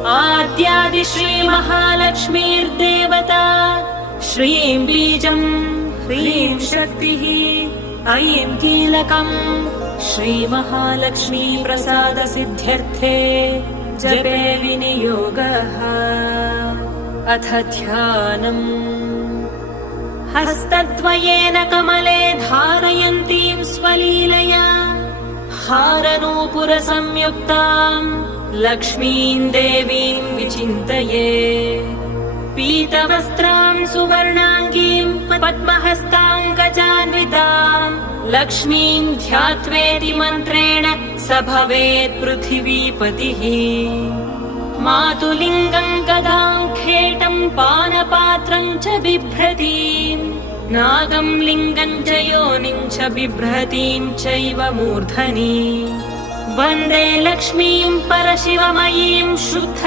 आद्यादि श्रीमहालक्ष्मीर्देवता श्रीं बीजं ह्रीं शक्तिः ऐं कीलकम् श्रीमहालक्ष्मी प्रसादसिद्ध्यर्थे जपे विनियोगः। अथ ध्यानम्। हस्तद्वयेन कमले धारयन्तीं स्वलीलया हारनूपुरसंयुक्ताम् लक्ष्मीं देवीं विचिन्तये। पीतवस्त्रां सुवर्णाङ्गीं पद्महस्ताङ्गजान्विताम् लक्ष्मीं ध्यात्वेति मन्त्रेण स भवेत् पृथिवीपतिः। मातुलिङ्गं गदां खेटं पानपात्रं च बिभ्रतीम् नागं लिङ्गं च योनिं च बिभ्रतीं चैव मूर्धनि। वन्दे लक्ष्मीं परशिवमयीं शुद्ध